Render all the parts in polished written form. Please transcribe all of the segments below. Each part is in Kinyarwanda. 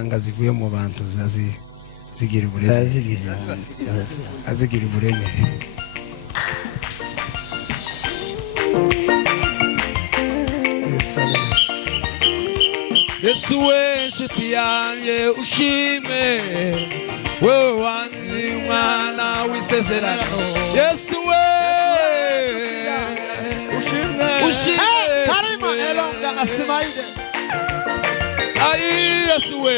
anga zivuye mu bantu zigira ubureme azigira ubureme. Yesu we nshuti yanjye ushime wewe wanzi mwana w'isezerano. Yesu we ushime Karima elonga asimaide. Ay Yesu we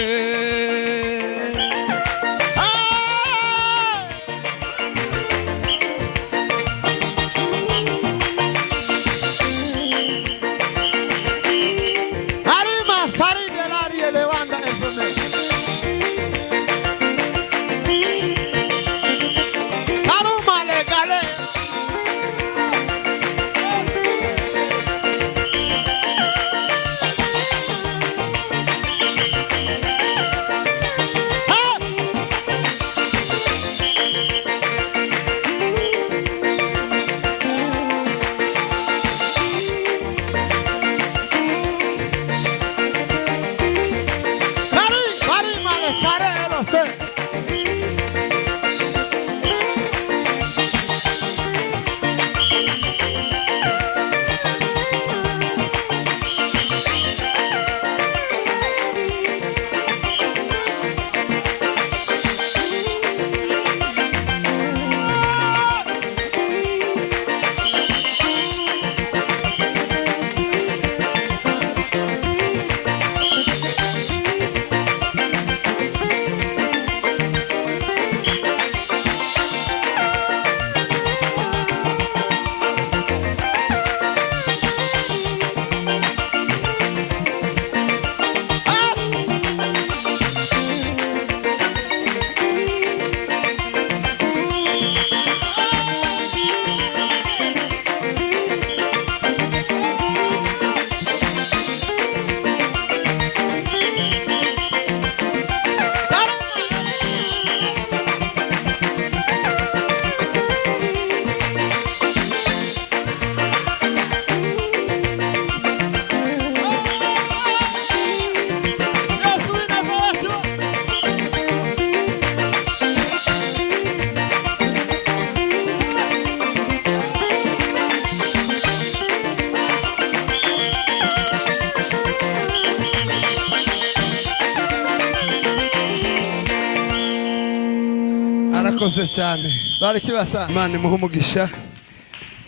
arakoze cyane. Barikibasa Imana imuhe umugisha.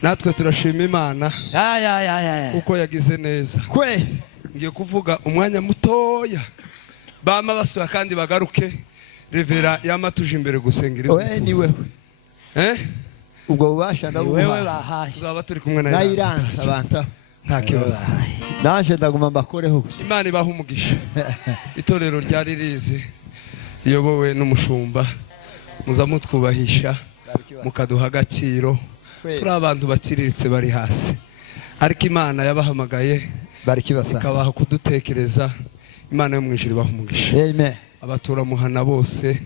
Natwe turashima Imana uko yagize neza. kwe Ngiye kuvuga umwanya mutoya bama basura kandi bagaruke. Revera yamatuje imbere gusengera oe ni wewe ubwo bubasha ndabuha tuzaba turi kumwe na Iransa banta nta kibazo. naje ndaguma mbakoreho. Imana ibaha umugisha. Itorero ryari rizi iyobowe n'umushumba muza mutwubahisha mukaduha agaciro. Turi abantu bakiriritse bari hasi ariko Imana yabahamagaye barikibasa ikabaha kudutekereza. Imana yo mu ijuru ibaha umugisha. amen. Abatura muhana bose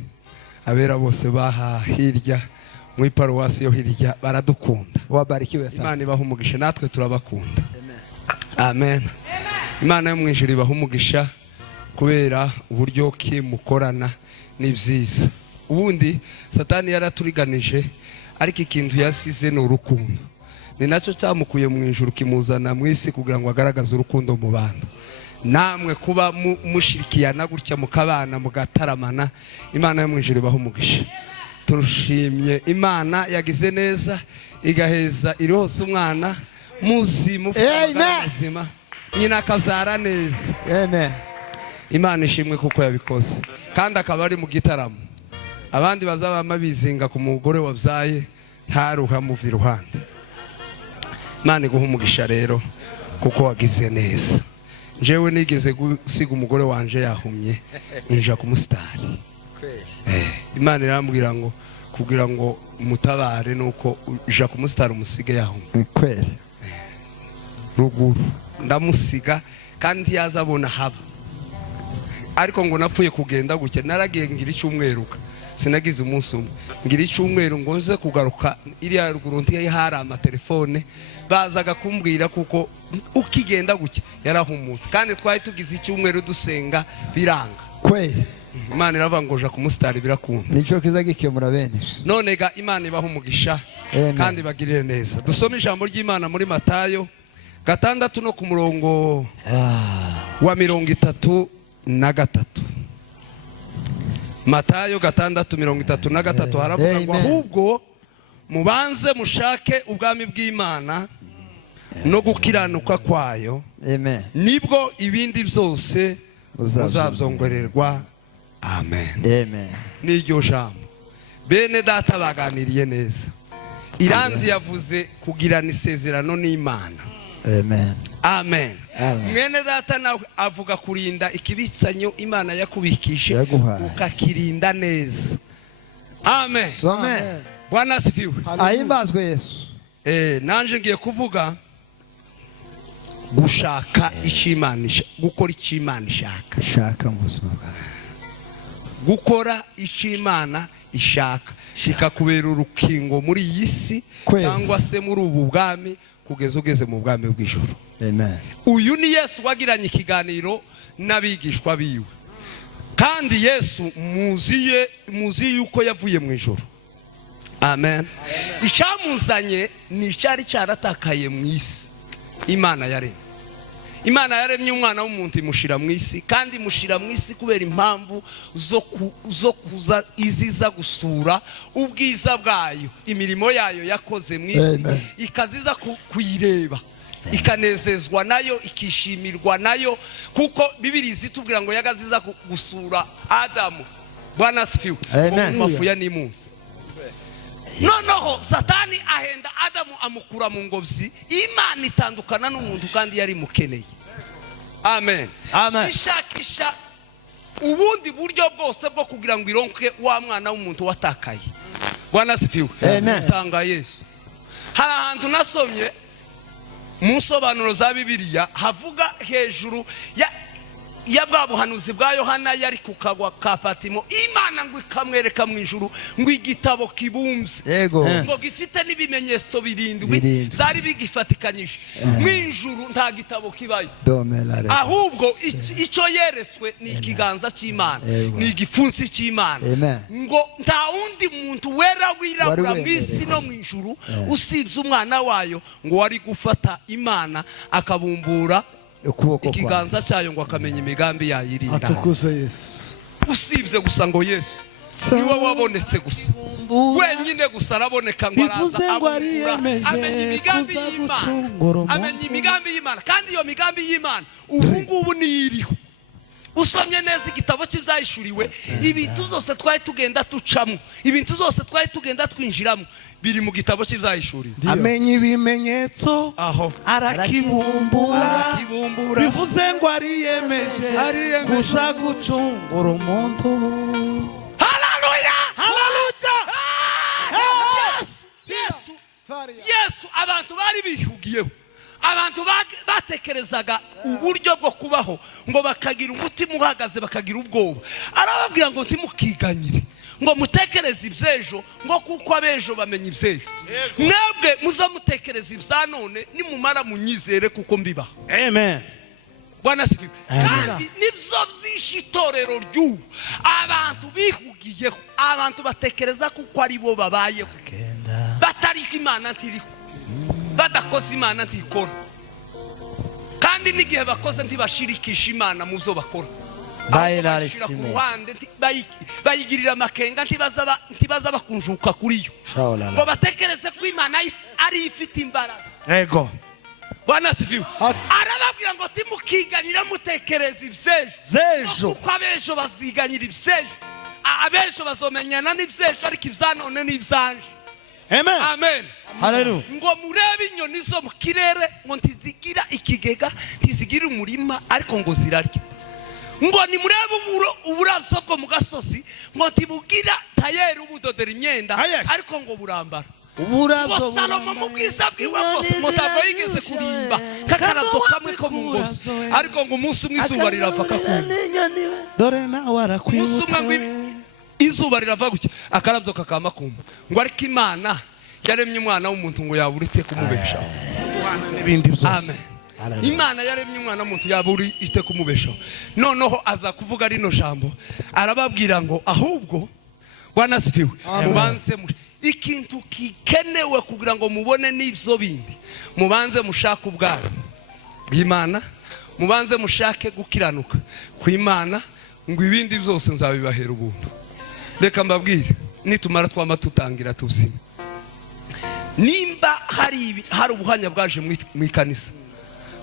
abera bose baha hirya mu iparuwasi yo hirya baradukunda. Wabarikibasa Imana ibaha umugisha natwe turabakunda. Amen. Imana yo mu ijuru ibaha umugisha kubera uburyo ki mukorana ni byiza. Ubundi Satani yaraturiganije ariko ikintu yasize ni urukundo. Ni nacyo cyamukuye mu ijuru kimuzana mu isi kugira ngo agaragaze urukundo mu bantu. Namwe kuba mushirikiyana gutya mukabana mugataramana. Imana yo mu ijuru ibaha umugisha. Turushimye Imana yagize neza igaheza iri hose umwana muzima muzima nyina akabyara neza. amen. Imana ishimwe kuko yabikoze kandi akaba ari mu gitaramo. Abandi bazaba bizinga ku mugore wabyaye ntaruha muvi ruhande. Imana iguha umugisha rero kuko wagize neza. Jewe nigeze gusiga umugore wanje yahumye inja ku musitari. Imana irambwira ngo kugira ngo mutabare nuko uja ku musitari umusige yahumye. kweli Ruguru ndamusiga kandi yazabona haba ariko ngo napfuye kugenda gutya naragiye ngira icyumweruka sinagize umunsi umwe ngira icyumweru ngo nze kugaruka iriya ruguru ntiye hari amatelefone bazaga kumbwira kuko ukigenda gutya yarahumutse kandi twari tugize icyumweru dusenga biranga kwe Imana iravangoja ku musitari birakunda nico kiza gikemura bene none ga Imana ibaha umugisha kandi bagirire neza. Dusome ijambo ry'Imana muri Matayo 6 no ku murongo wa 33. Matayo 6:33 haravuga ngo ahubwo mubanze mushake ubwami bw'Imana no gukiranuka kwayo, nibwo ibindi byose muzabyongererwa. Amen. N'iryo jambo bene data baganiriye neza. Iranzi yavuze kugirana isezerano n'Imana. Amen. Mwene data nawe avuga kurinda ikibitsanyo Imana yakubikishe ukakirinda neza. Amen. Bwana asifiwe. Ahimbazwe Yesu. Nanje ngiye kuvuga gushaka ic'Imana, gukora ic'Imana ishaka mu buzima bwawe. Gukora ic'Imana ishaka kikakubera urukingo muri iyi si cyangwa se muri ubu bwami kugeza ugeze mu bwami bw'ijuru. Uyu ni Yesu wagiranye ikiganiro n'abigishwa biwe, kandi Yesu muzi yuko yavuye mu ijuru. Amen. Icyamuzanye ni icyari cyaratakaye mu isi. Imana yaremye umwana w'umuntu imushira mu isi, kandi imushira mu isi kubera impamvu zo kuza iziza gusura ubwiza bwayo, imirimo yayo yakoze mu isi, ikaziza kuyireba, ikanezezwa nayo, ikishimirwa nayo, kuko Bibiliya itubwira ngo yagaziza gusura Adamu. Bwana asifiwe. Mu mafu ya nimusi. Noneho Satani ahenda Adamu amukura mu ngobyi, Imana itandukana n'umuntu kandi yari mukeneye. Amen. Ishakisha ubundi buryo bwose bwo kugira ngo ironke wa mwana w'umuntu watakaye. Bwana asifiwe. Tanga Yesu. Hari ahantu nasomye mu nsobanuro za Bibiliya havuga hejuru ya bwa buhanuzi bwa Yohana yari ku kagwa ka Patimo, Imana ngo ikamwereka mu ijuru ngo igitabo kibumbye ngo gifite n'ibimenyetso birindwi byari bigifatikanyije. Mu ijuru nta gitabo kibayo, ahubwo icyo yereswe ni ikiganza cy'Imana, ni igipfunsi cy'Imana, ngo nta wundi muntu wera wirabura mu isi no mu ijuru usibye umwana wayo, ngo wari gufata Imana akabumbura ikiganza cyayo ngo akamenya imigambi yayirinda. Atukuze Yesu. Usibye gusa ngo Yesu niwe wabonetse gusa, wenyine gusa araboneka ngo araza abura, amenya imigambi y'Imana, amenya imigambi y'Imana, kandi iyo migambi y'Imana ubu ngubu niyiriho. Usomye neza igitabo cy'ibyahishuriwe, ibintu zose twari tugenda tucamo, ibintu zose twari tugenda twinjiramo biri mu gitabo cy'ibyahishuriwe. Amenya ibimenyetso, arakibumbura, bivuze ngo ariyemeje gusa gucungura umuntu. Haleluya, haleluya. Yesu abantu bari bihugiyeho, abantu batekerezaga uburyo bwo kubaho ngo bakagira umutima uhagaze, bakagira ubwoba. Arababwira ngo ntimukiganyire, ngo mutekereze ibyejo, ngo kuko abejo bamenya ibyejo. Mwebwe muzamutekereza ibya none, nimumara munyizere kuko mbiba. Amen. Bwana asifiwe. Kandi nivyo byinshi itorero ry'ubu abantu bihugiyeho, abantu batekereza kuko ari bo babayeho, batari Imana ntiriho, badakoze Imana ntikora, kandi n'igihe bakoze ntibashirikisha Imana mu byo bakora. Bayirarishira ku ruhande, bayigirira amakenga, ntibaza bakunjuka kuri yo, ngo batekereze ko Imana ari ifite imbaraga. Ego. Bwana asifiwe. Arababwira ngo timukiganyira mutekereza ibyejo, kuko abejo baziganyira ibyejo, abejo bazomenyana n'ibyejo, ariko ibyanone n'ibyanje. Amen. Amen. Hallelujah. Ngo murebe inyoni zo mu kirere, ngo ntizigira ikigega, ntizigira umurima, ariko ngo zirarya. Ngo ni murebe uburavyo bwo mu gasozi, ngo ntibugira tayeri ubudodera imyenda, ariko ngo burambara. Ngo Salomo mu bwiza bwiwe bwose ngo ntabwo yigeze kurimba kakarazo kamwe ko mu ngozi, ariko ngo umunsi umwe izuba rirava kakuma. Dore nawe arakwibutsa, izuba rirava gutya akarabyo kakama kumba. Ngo ariko Imana yaremye umwana w'umuntu ngo yabura ite kumubeshaho. Ibindi byose. Amen. Imana yaremye umwana w'umuntu yaburi ite kumubeshaho. Noneho aza kuvuga rino jambo arababwira ngo ahubwo wanasifiwe mubanze ikintu kikenewe kugira ngo mubone n'ivyo bindi mubanze mushaka ubwami bw'Imana, mubanze mushake gukiranuka kw'Imana, ngo ibindi byose nzabibahera ubuntu. Reka mbabwire nitumara twama tutangira tuzima, nimba hari ubuhanya bwaje mu ikanisa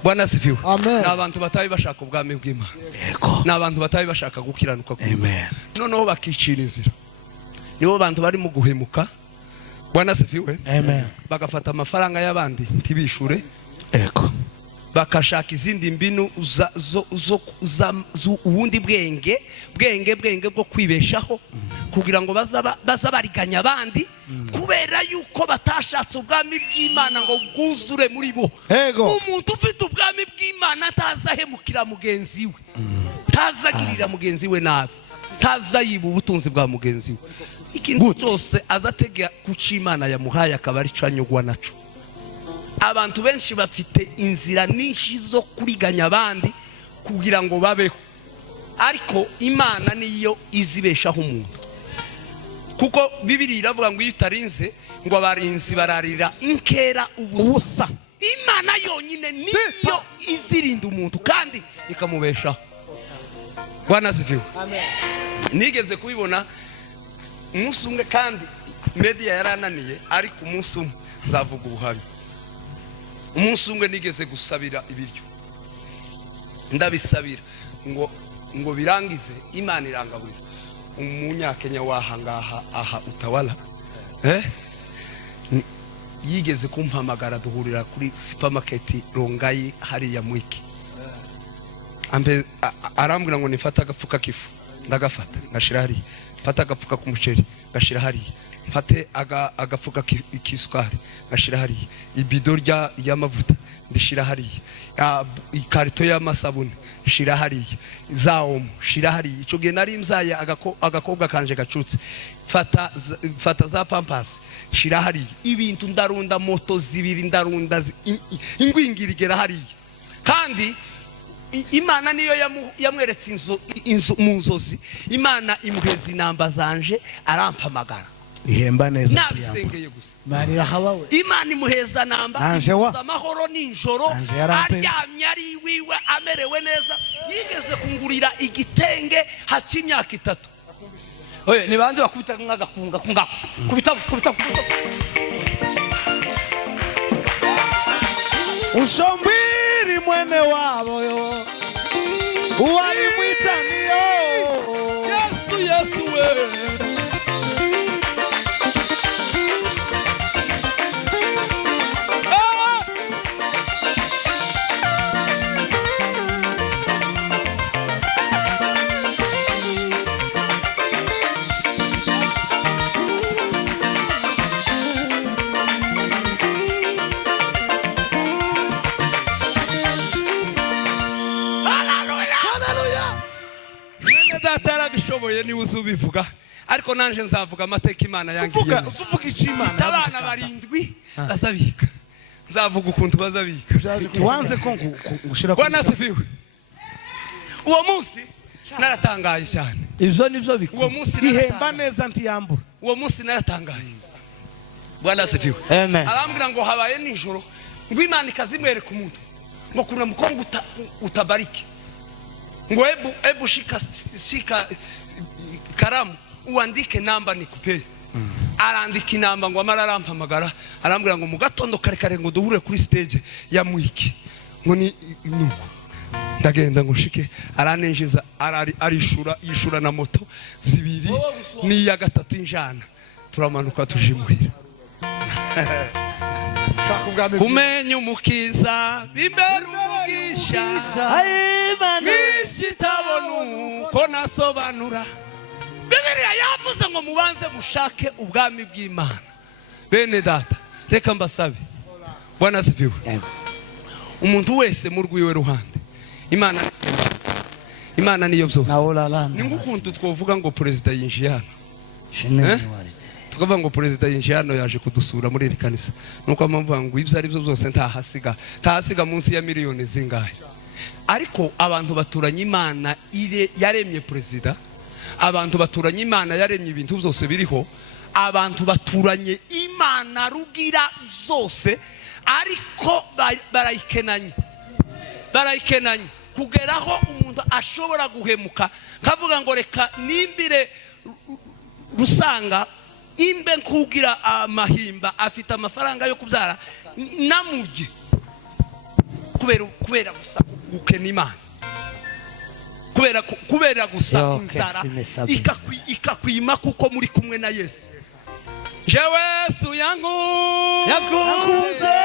Bwana sifiwe, n'abantu batabi bashaka ubwami bw'Imana, n'abantu batabi bashaka gukiranuka kw'Imana, noneho bakicira inzira, nibo bantu bari mu guhemuka. Bwana sifiwe, bagafata amafaranga y'abandi ntibishure, bakashaka izindi mbinu ubundi bwenge bwo kwibeshaho kugira ngo bazabariganya abandi, kubera yuko batashatse ubwami bw'Imana ngo bwuzure muri bo. Umuntu ufite ubwami bw'Imana atazahemukira mugenzi we, tazagirira mugenzi we nabi, tazayiba ubutunzi bwa mugenzi we. Ikintu cyose azategera kuca Imana yamuhaye akaba ari canyugwa naco. Abantu benshi bafite inzira nyinshi zo kuriganya abandi kugira ngo babeho, ariko Imana niyo izibeshaho umuntu, kuko Bibiliya iravuga ngo iyo utarinze ngo abarinzi bararira inkera ubusa. Imana yonyine niyo izirinda umuntu kandi ikamubeshaho. Bwana sifiwe. Nigeze kubibona umunsi umwe, kandi media yarananiye, ariko umunsi umwe nzavuga ubuhamya. Umunsi umwe nigeze gusabira ibiryo, ndabisabira ngo birangize, Imana irangaburira umunyakenya wahangaha utawala yigeze kumpamagara duhurira kuri supermarket Rongai hariya Mwiki. Arambwira ngo nifata agafuka kifu, ndagafata ngashira hariya, mfata agafuka k'umuceri ngashira hariya, mfate agafuka k'isukari ngashira hariya, ibido y'amavuta ndishira hariya, ikarito y'amasabune shira hariya, za omo shira hariya. Ico gihe nari mzaye agakobwa kanje gacutse, fata za pampers shira hariya, ibintu ndarunda, moto zibiri ndarunda, ingwingira igera hariya. Kandi Imana niyo yamweretse inzu mu nzozi, Imana imuheza inamba zanje arampamagara, ihemba neza nabisengeye gusa. Imana imuheza namba amahoro ninjoro, aryamye ari wiwe amerewe neza. Yigeze kungurira igitenge haca imyaka 3. Oye nibanze bakubita nk'agakunga kubita Ushombiri mwene wabo yo uwalimwita niyo Yesu we. Bishoboye ni uzubivuga, ariko nanje nzavuga amateka Imana yangiye. Uvuga icimana abana 7 azabika, nzavuga ukuntu bazabika. Tuanze ko ngushira ko Bwana sifiwe. Uwo munsi naratangaye cyane. Ivyo nivyo bikuru. Uwo munsi ihemba neza ntiyambura. Uwo munsi naratangaye. Bwana sifiwe. Amen. Arambwira ngo habaye nijoro, ngo Imana ikazimwereka umuntu ngo kuna mkongo utabariki, ngo ebu shika karamu uandike namba nikupe. Arandika inamba ngo amara arampamagara, arambwira ngo mu gatondo kare ngo duhure kuri stage ya Mwiki, ngo ni nuko ndagenda ngo shike, aranenjiza yishura na moto 2 ni ya 3 injana, turamanuka tujimuhira. Kumenya umukiza bimbera umugisha, nishitabonu ko nasobanura. Bibiliya yavuze ngo mubanze mushake ubwami bw'Imana. Bene data, reka mbasabe, Bwana sifiwe. Umuntu wese mu rwiwe ruhande, Imana niyo byose. Ni ngukuntu twovuga ngo president yinjiye hano, tukavuga ngo perezida yinjiye hano yaje kudusura muri iri kanisa nuko amamvuga ngo ibyo ari byo byose ntahasiga munsi ya miliyoni zingahe. Ariko abantu baturanye Imana yaremye perezida, abantu baturanye Imana yaremye ibintu byose biriho, abantu baturanye Imana rugira zose, ariko barayikenanye kugeraho umuntu ashobora guhemuka kavuga ngo reka nimbire Rusanga imbe nkugira amahimba afite amafaranga yo kubyara namujye kubera gusa gukena Imana, kubera gusa inzara ikakwima kuko muri kumwe na Yesu. Jewe Yesu yakuze,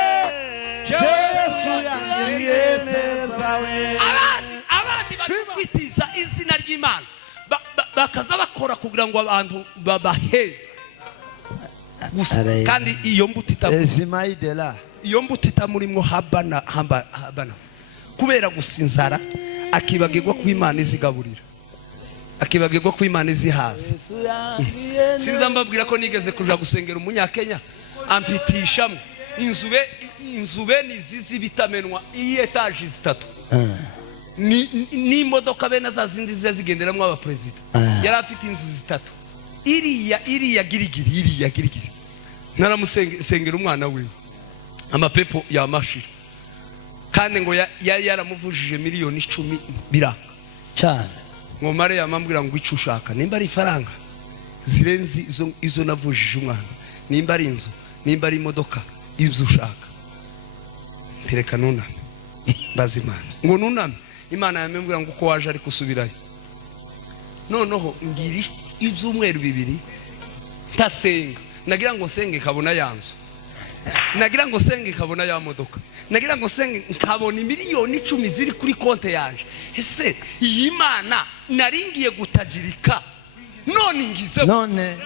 Yesu yangiriye neza we. Abandi bakwitiza izina ry'Imana bakaza bakora kugira ngo abantu babaheze gusa, kandi iyo mbuto itamurimo habana kubera gusa inzara, akibagirwa ko Imana izigaburira, akibagirwa ko Imana izihaza. Sinza mbabwira ko nigeze kuja gusengera umunyakenya ampitishamo inzube nizizi bitamenwa iyi etaje zitatu ni imodoka bene za zindi zigenderamo aba president. Yari afite inzu zitatu, iriya girigiri naramusengera umwana we amapepo yamashira, kandi ngo yaramuvujije miliyoni 10 biranga cyane. Ngo mare yamambwira ngo icyo ushaka, nimba ari ifaranga zirenzi izo navujije umwana, nimba ari inzu, nimba ari imodoka, ibyo ushaka tereka nuname bazi Imana. Ngo nuname Imana yamembwira ngo uko waje ari kusubirayo. Noneho ngiri ibyumweru 2 ntasenga, nagira ngo senge kabona yanzu, nagira ngo senge kabona ya modoka, nagira ngo senge nkabona miliyoni 10 ziri kuri konte yaje. Ese iyi Imana naringiye gutajirika none ngize none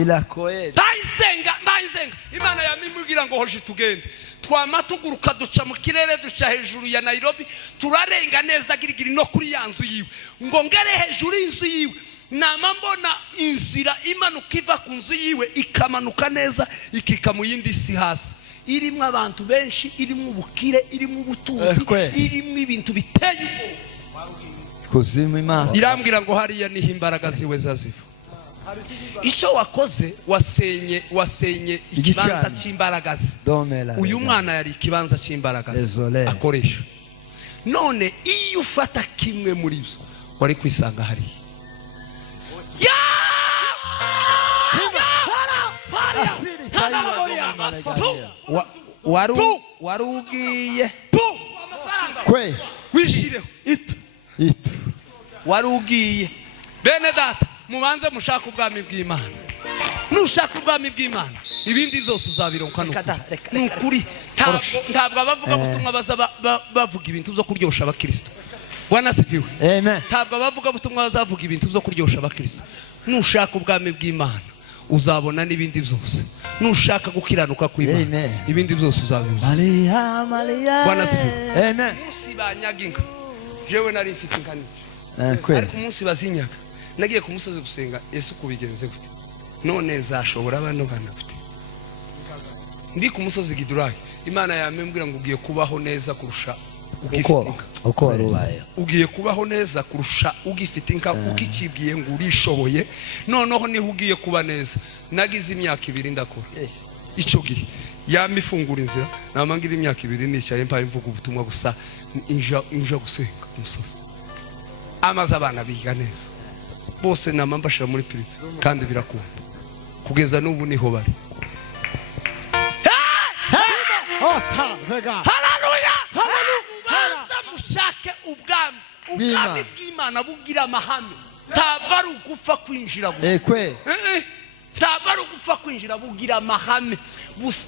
irakoye bayisenga Imana yamimubwira ngo hoje tugende twamatuguruka duca mu kirere duca hejuru ya Nairobi turarenga neza girigiri no kuri yanzu yiwe, ngo ngere hejuru y'inzu yiwe nama mbona inzira imanuka iva ku nzu yiwe ikamanuka neza ikika mu yindi si hasi, irimo abantu benshi, irimo ubukire, irimo ubutunzi, irimo ibintu biteye kuzima Imana. Irambwira ngo hariya niho imbaraga ziwe zaziva. Icyo wakoze wasenye ikibanza cy'imbaraga ze. Uyu mwana yari ikibanza cy'imbaraga ze akoresha. None iyo ufata kimwe muri byo wari kwisanga hariya. warugiye kwe wishireho itu warugiye. Bene data mubanze mushaka ubwami bw'Imana, nushaka ubwami bw'Imana ibindi byose uzabironka nukuri. Ntabwo abavuga butumwa baza bavuga ibintu byo kuryosha abakristo. Bwana sifiwe. Amen. Ntabwo abavuga butumwa bazavuga ibintu byo kuryosha abakristo. Nushaka ubwami bw'Imana uzabona n'ibindi byose. Nushaka gukiranuka kw'Imana ibindi byose uzabibona. Bwana sifiwe. Amen. Musi banyaginga jewe nari mfite inkanije, ariko umunsi bazinyaga nagiye ku musozi gusenga. Yesu kubigenze gute? None zashobora bano bana gute? Ndi ku musozi Giduraki, Imana yamembwira ngo ugiye kubaho neza kurusha uko warubaye, ugiye kubaho neza kurusha ugifite inka, ukikibwiye ngo urishoboye. Noneho niho ugiye kuba neza. Nagize imyaka 2 ndakora icyo gihe yamifungura inzira, namangira imyaka 2 nicaye mpaye mvuga ubutumwa gusa, inja gusenga ku musozi. Amaze abana biga neza bose namambashira muri prive kandi birakunda kugeza n'ubu niho bari. Haleluya. Baza mushake ubwami bw'Imana bugira amahame. Ntabwo ari ugufa kwinjira gusa. Ntabwo ari ugufa kwinjira bugira amahame.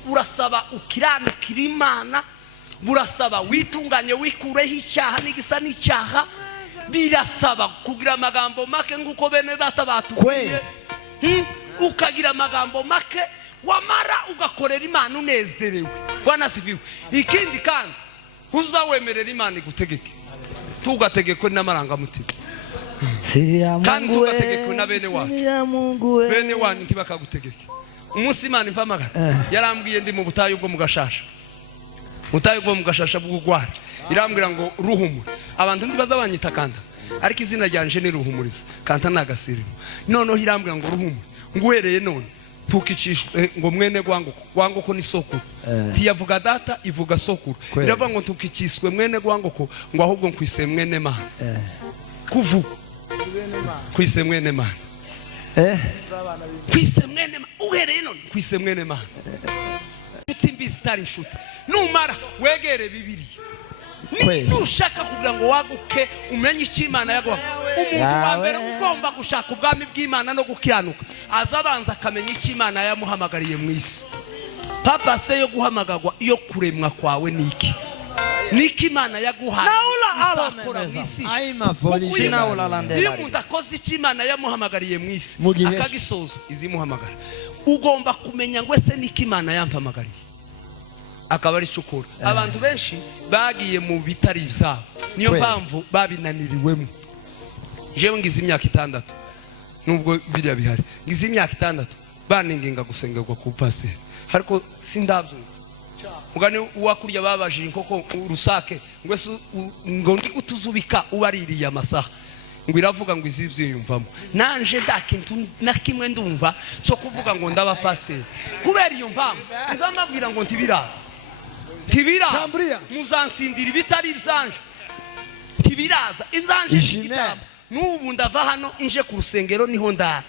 Urasaba ukiranukira Imana, burasaba witunganye wikureho icyaha n'igisa n'icyaha, birasaba kugira amagambo make nguko bene data batubwiye. Ukagira amagambo make wamara ugakorera Imana unezerewe. Bwana sifiwe. Ikindi kandi uzawemerera Imana igutegeke, tugategekwe n'amarangamutima kandi tugategekwe na bene wacu. Bene wanyu ntibakagutegeke. umunsi Imana impamagara yarambwiye ndi mu butayu bwo mu Gashasha, butayu bwo mu Gashasha bw'ugwara, irambwira ngo ruhumura. Abantu ndi bazabanyita Kanta, ariko izina ryanje ni Ruhumuriza, Kanta nagasirimo. Noneho irambwira ngo ruhumura, nguhereye none tukicishwe ngo mwene gwangoko ni sokuru. Ntiyavuga data ivuga sokuru. Iravuga ngo tukikiswe mwene gwangoko ngo ahubwo nkwise mwene Mana. Kuvu kwise mwene Mana. Kwise mwene Mana, uhereye none kwise mwene Mana. Utimbi stari nshuti. Numara wegere Bibiliya. Nushaka kugira ngo waguke umenye icyo Imana yaguha. Umuntu wa mbere ugomba gushaka ubwami bw'Imana no gukiranuka azabanza akamenya icyo Imana yamuhamagariye mu isi. Papa se yo guhamagagwa iyo kuremwa kwawe niki? Niki Imana yaguhaye uzakora mu isi? Iyo umuntu akoze icyo Imana yamuhamagariye mu isi akagisoza izimuhamagara, ugomba kumenya ngo ese niki Imana yampamagariye, akaba ari cyukura. Abantu benshi bagiye mu bitari ibyabo, niyo mpamvu babinaniriwemo. Jewe ngize imyaka 6 nubwo biriya bihari, ngize imyaka 6 baninginga gusengerwa ku pasteur, ariko sindabyumva. Mugani uwakurya babajije inkoko urusake ngo ndi gutuzubika ubaririye amasaha ngo iravuga ngo izibyiyumvamo. Nanje ndakintu nakimwe ndumva cyo kuvuga ngo ndaba pasteur, kubera iyo mpamvu nzamabwira ngo ntibiraza muzansindira ibitari ibyanje, ntibiraza ibyanje igitabo. Nubu ndava hano inje ku rusengero niho ndara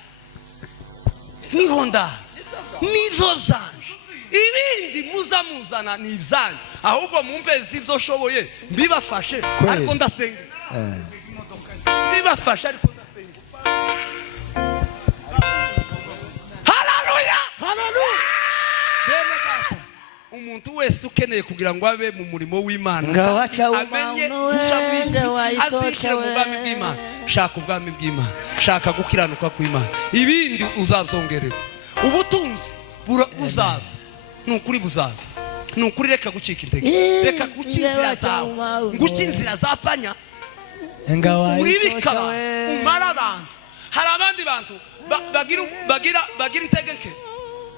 nizo byanje, ibindi muzamuzana ni ibyanje, ahubwo mumpezi ibyo shoboye mbibafashe ariko ndasenga, mbibafashe ariko ndasenga. Haleluya, haleluya. Umuntu wese ukeneye kugira ngo abe mu murimo w'Imana amenye ucabisi azikira mu bwami bw'Imana, shaka ubwami bw'Imana, shaka gukiranuka kw'Imana, ibindi uzabyongererwa. Ubutunzi buzaza, nukuri buzaza, nukuri. Reka gucika intege, reka gucinzira zawe, gucinzira zapanya uribika umara abantu. Hari abandi bantu bagira integeke,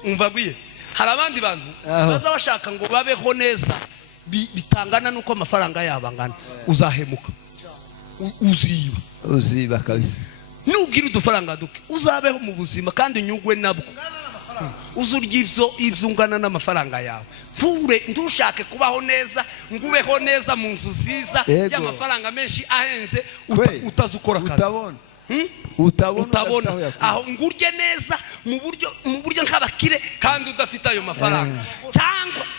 umvagwiye. Hari abandi bantu baza bashaka ngo babeho neza bitangana nuko amafaranga yabo angana, uzahemuka, uziba kabisa. Nugira udufaranga duke uzabeho mu buzima kandi unyugwe nabwo, uzurya ibyo ungana n'amafaranga yawe. Ntushake kubaho neza ngubeho neza mu nzu nziza y'amafaranga menshi ahenze utazukora akazi, utabona aho ngurye neza mu buryo nk'abakire kandi udafite ayo mafaranga.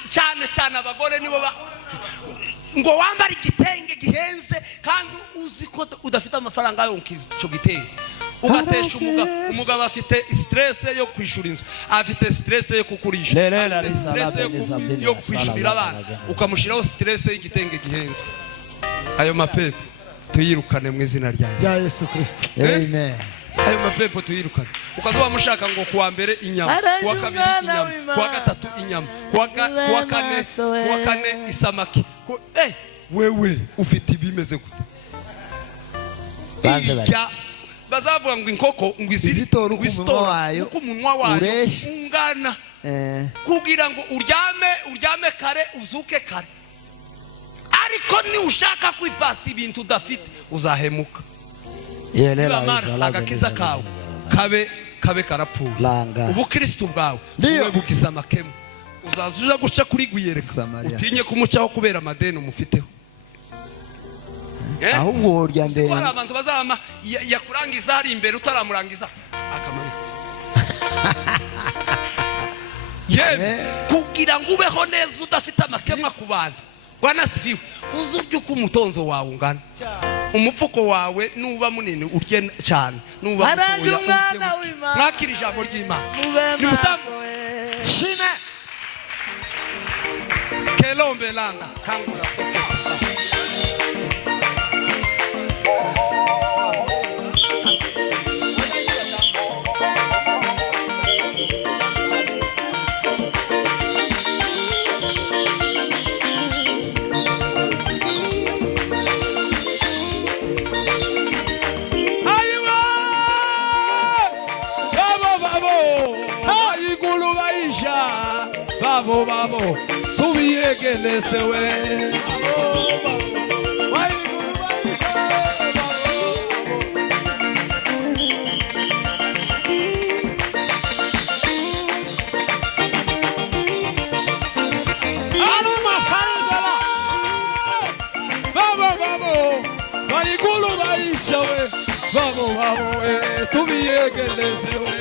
Cyangwa cyane abagore nibo ngo wambara igitenge gihenze kandi uzi ko udafite amafaranga yo cyo gitenge, ugatesha umugabo afite stress yo kwishura inzu, afite stress yo kukurisha, stress yo kwishurira abana, ukamushiraho stress y'igitenge gihenze. Ayo mapepo tuyirukane mu izina rya Yesu Kristo, amen. Ayo mapepo tuyirukane. Ukazuba mushaka ngo kuwa mbere inyama, kuwa kabiri inyama, kuwa gatatu inyama, kuwa kane isamaki. Wewe ufite ibimeze gute? Bazavuga ngo inkoko ngo izitora uko umunwa wayo ungana, kugira ngo uryame kare uzuke kare. Ariko ni ushaka kwipasa ibintu udafite uzahemuka. Nibamara agakiza kawe kabe karapfuye, ubukristo bwawe bube bugize amakemu, uzazuja guca kuri gwiyereka utinye kumucaho kubera amadeni umufiteho. Ahubwo urya ndende hari abantu bazama yakurangiza hari imbere utaramurangiza akamara kugira ngo ubeho neza udafite amakemwa ku bantu. Bwana sifiwe. Uzurya uko umutonzo wawe ungana, umupfuko wawe nuba munini urye cyane, nuba mutoya mwakira ijambo ry'Imana. Ni mutamu shime kelombe langa kangura soke. babo babo tubiyegenesewe Vamos, vamos, tu biyegenesewe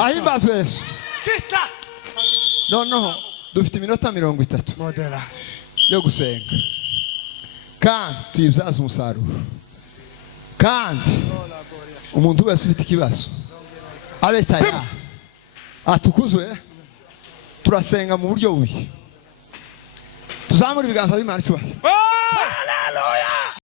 ahimbazwe Yesu noneho dufite iminota 30 yo gusenga kandi tuyibyaza umusaruro kandi umuntu wese ufite ikibazo abe tayari atukuzwe turasenga mu buryo bubi tuzamura ibiganza by'Imana cyubahiro